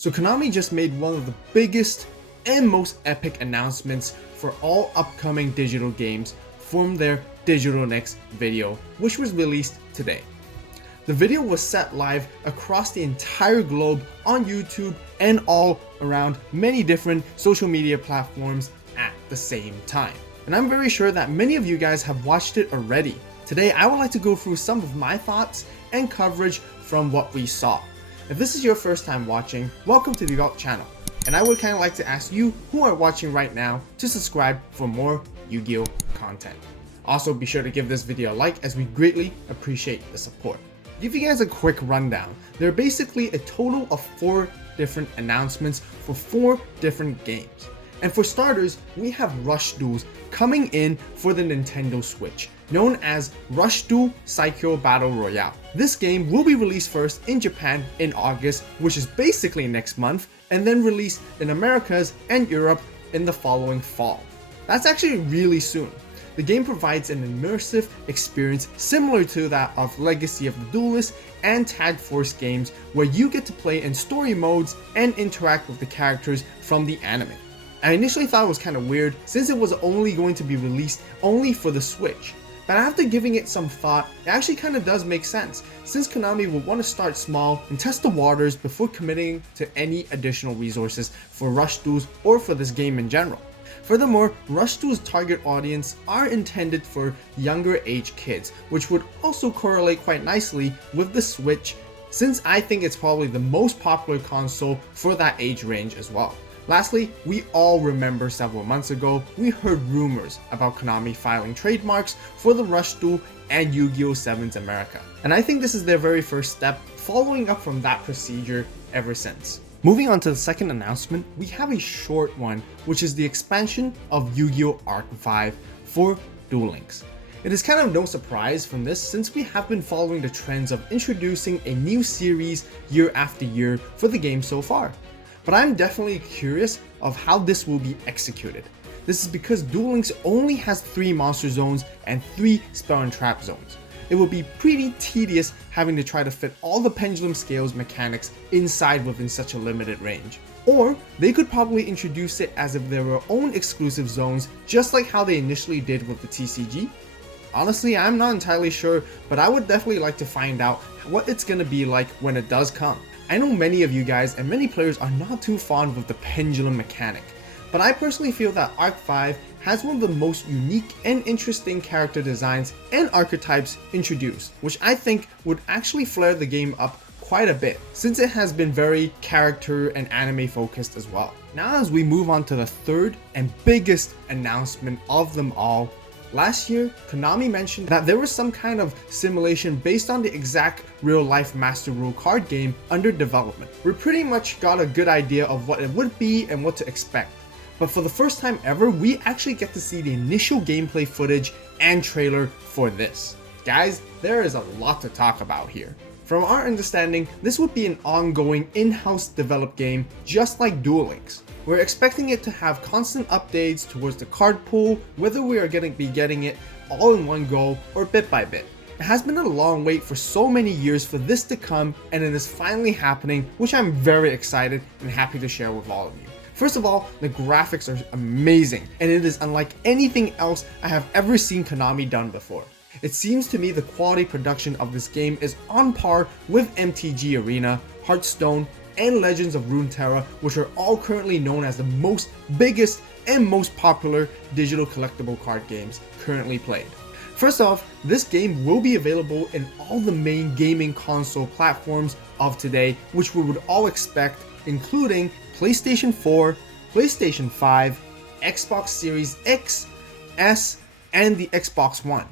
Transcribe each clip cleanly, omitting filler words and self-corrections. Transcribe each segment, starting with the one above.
So Konami just made one of the biggest and most epic announcements for all upcoming digital games from their Digital Next video, which was released today. The video was set live across the entire globe on YouTube and all around many different social media platforms at the same time. And I'm very sure that many of you guys have watched it already. Today I would like to go through some of my thoughts and coverage from what we saw. If this is your first time watching, welcome to the AVAULT channel, and I would kind of like to ask you who are watching right now to subscribe for more Yu-Gi-Oh content. Also be sure to give this video a like as we greatly appreciate the support. To give you guys a quick rundown, there are basically a total of 4 different announcements for 4 different games. And for starters, we have Rush Duels coming in for the Nintendo Switch, known as Rush Duel Psycho Battle Royale. This game will be released first in Japan in August, which is basically next month, and then released in Americas and Europe in the following fall. That's actually really soon. The game provides an immersive experience similar to that of Legacy of the Duelist and Tag Force games, where you get to play in story modes and interact with the characters from the anime. I initially thought it was kind of weird since it was only going to be released only for the Switch, but after giving it some thought, it actually kind of does make sense, since Konami will want to start small and test the waters before committing to any additional resources for Rush Duels or for this game in general. Furthermore, Rush Duel's target audience are intended for younger age kids, which would also correlate quite nicely with the Switch, since I think it's probably the most popular console for that age range as well. Lastly, we all remember several months ago, we heard rumors about Konami filing trademarks for the Rush Duel and Yu-Gi-Oh 7's America. And I think this is their very first step, following up from that procedure ever since. Moving on to the second announcement, we have a short one, which is the expansion of Yu-Gi-Oh Arc 5 for Duel Links. It is kind of no surprise from this, since we have been following the trends of introducing a new series year after year for the game so far. But I'm definitely curious of how this will be executed. This is because Duel Links only has 3 monster zones and 3 spell and trap zones. It will be pretty tedious having to try to fit all the pendulum scales mechanics inside within such a limited range. Or they could probably introduce it as if there were own exclusive zones, just like how they initially did with the TCG. Honestly, I'm not entirely sure, but I would definitely like to find out what it's going to be like when it does come. I know many of you guys and many players are not too fond of the pendulum mechanic, but I personally feel that Arc 5 has one of the most unique and interesting character designs and archetypes introduced, which I think would actually flare the game up quite a bit, since it has been very character and anime focused as well. Now as we move on to the third and biggest announcement of them all, last year, Konami mentioned that there was some kind of simulation based on the exact real-life Master Duel card game under development. We pretty much got a good idea of what it would be and what to expect. But for the first time ever, we actually get to see the initial gameplay footage and trailer for this. Guys, there is a lot to talk about here. From our understanding, this would be an ongoing in-house developed game just like Duel Links. We're expecting it to have constant updates towards the card pool, whether we are going to be getting it all in one go or bit by bit. It has been a long wait for so many years for this to come, and it is finally happening, which I'm very excited and happy to share with all of you. First of all, the graphics are amazing, and it is unlike anything else I have ever seen Konami done before. It seems to me the quality production of this game is on par with MTG Arena, Hearthstone, and Legends of Runeterra, which are all currently known as the biggest and most popular digital collectible card games currently played. First off, this game will be available in all the main gaming console platforms of today, which we would all expect, including PlayStation 4, PlayStation 5, Xbox Series X, S, and the Xbox One,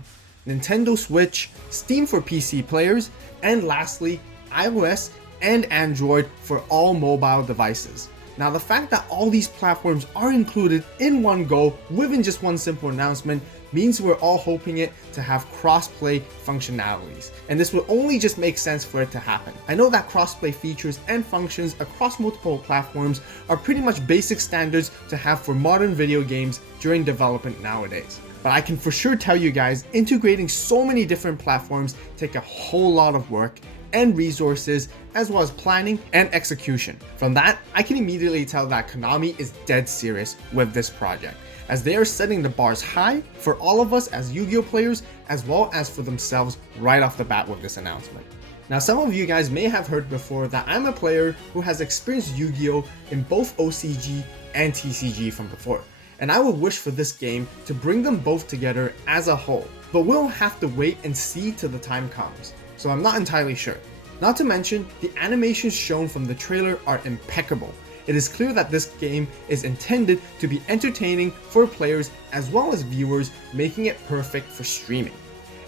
Nintendo Switch, Steam for PC players, and lastly, iOS and Android for all mobile devices. Now the fact that all these platforms are included in one go within just one simple announcement means we're all hoping it to have cross-play functionalities, and this will only just make sense for it to happen. I know that cross-play features and functions across multiple platforms are pretty much basic standards to have for modern video games during development nowadays. But I can for sure tell you guys, integrating so many different platforms take a whole lot of work, and resources, as well as planning and execution. From that, I can immediately tell that Konami is dead serious with this project, as they are setting the bars high for all of us as Yu-Gi-Oh players, as well as for themselves right off the bat with this announcement. Now, some of you guys may have heard before that I'm a player who has experienced Yu-Gi-Oh in both OCG and TCG from before, and I would wish for this game to bring them both together as a whole, but we'll have to wait and see till the time comes, so I'm not entirely sure. Not to mention, the animations shown from the trailer are impeccable. It is clear that this game is intended to be entertaining for players as well as viewers, making it perfect for streaming.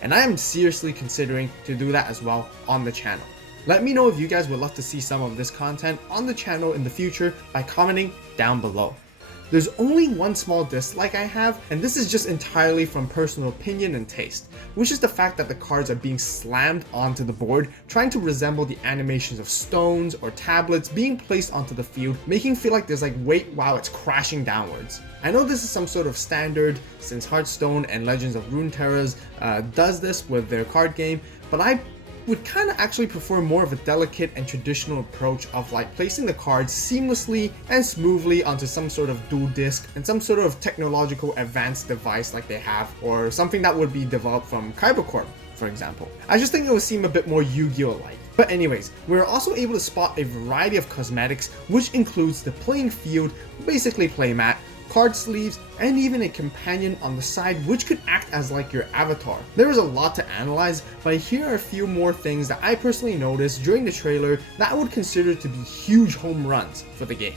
And I am seriously considering to do that as well on the channel. Let me know if you guys would love to see some of this content on the channel in the future by commenting down below. There's only one small dislike I have, and this is just entirely from personal opinion and taste, which is the fact that the cards are being slammed onto the board, trying to resemble the animations of stones or tablets being placed onto the field, making it feel like there's like weight while it's crashing downwards. I know this is some sort of standard since Hearthstone and Legends of Runeterra does this with their card game, but I would kind of actually prefer more of a delicate and traditional approach of like placing the cards seamlessly and smoothly onto some sort of dual disc and some sort of technological advanced device like they have, or something that would be developed from Kybercorp, for example. I just think it would seem a bit more Yu-Gi-Oh-like. But anyways, we're also able to spot a variety of cosmetics, which includes the playing field, basically playmat, card sleeves, and even a companion on the side which could act as like your avatar. There is a lot to analyze, but here are a few more things that I personally noticed during the trailer that I would consider to be huge home runs for the game.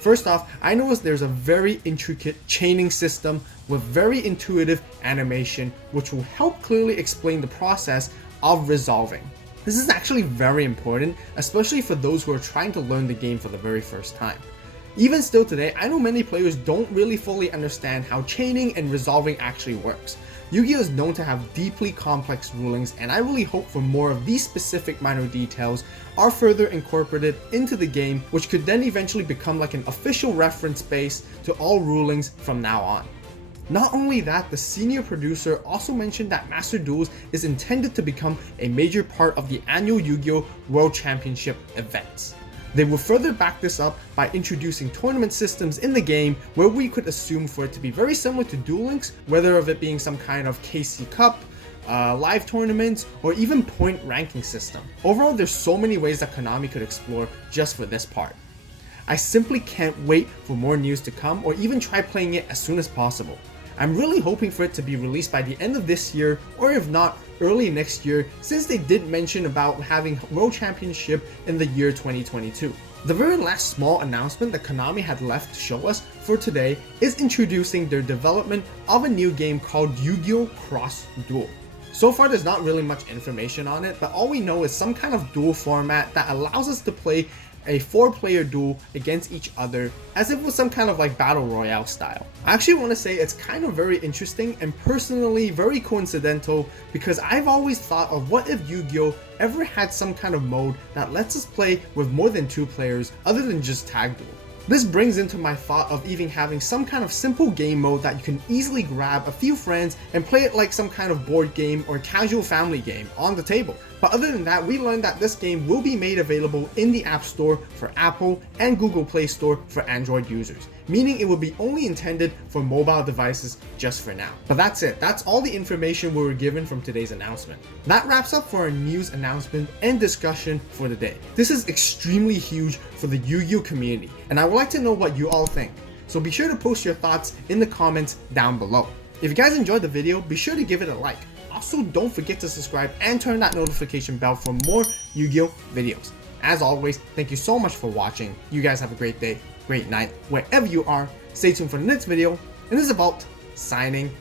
First off, I noticed there's a very intricate chaining system with very intuitive animation, which will help clearly explain the process of resolving. This is actually very important, especially for those who are trying to learn the game for the very first time. Even still today, I know many players don't really fully understand how chaining and resolving actually works. Yu-Gi-Oh is known to have deeply complex rulings, and I really hope for more of these specific minor details are further incorporated into the game, which could then eventually become like an official reference base to all rulings from now on. Not only that, the senior producer also mentioned that Master Duels is intended to become a major part of the annual Yu-Gi-Oh World Championship events. They will further back this up by introducing tournament systems in the game where we could assume for it to be very similar to Duel Links, whether of it being some kind of KC Cup, live tournaments, or even point ranking system. Overall, there's so many ways that Konami could explore just for this part. I simply can't wait for more news to come or even try playing it as soon as possible. I'm really hoping for it to be released by the end of this year, or if not, early next year, since they did mention about having World Championship in the year 2022. The very last small announcement that Konami had left to show us for today is introducing their development of a new game called Yu-Gi-Oh Cross Duel. So far there's not really much information on it, but all we know is some kind of duel format that allows us to play a 4-player duel against each other as if it was some kind of like battle royale style. I actually want to say it's kind of very interesting and personally very coincidental, because I've always thought of what if Yu-Gi-Oh ever had some kind of mode that lets us play with more than 2 players other than just tag duel. This brings into my thought of even having some kind of simple game mode that you can easily grab a few friends and play it like some kind of board game or casual family game on the table. But other than that, we learned that this game will be made available in the App Store for Apple and Google Play Store for Android users, meaning it will be only intended for mobile devices just for now. But that's it. That's all the information we were given from today's announcement. That wraps up for our news announcement and discussion for the day. This is extremely huge for the Yu-Gi-Oh community, and I would like to know what you all think. So be sure to post your thoughts in the comments down below. If you guys enjoyed the video, be sure to give it a like. Also, don't forget to subscribe and turn that notification bell for more Yu-Gi-Oh videos. As always, thank you so much for watching. You guys have a great day, great night, wherever you are. Stay tuned for the next video, and this is AVAULT signing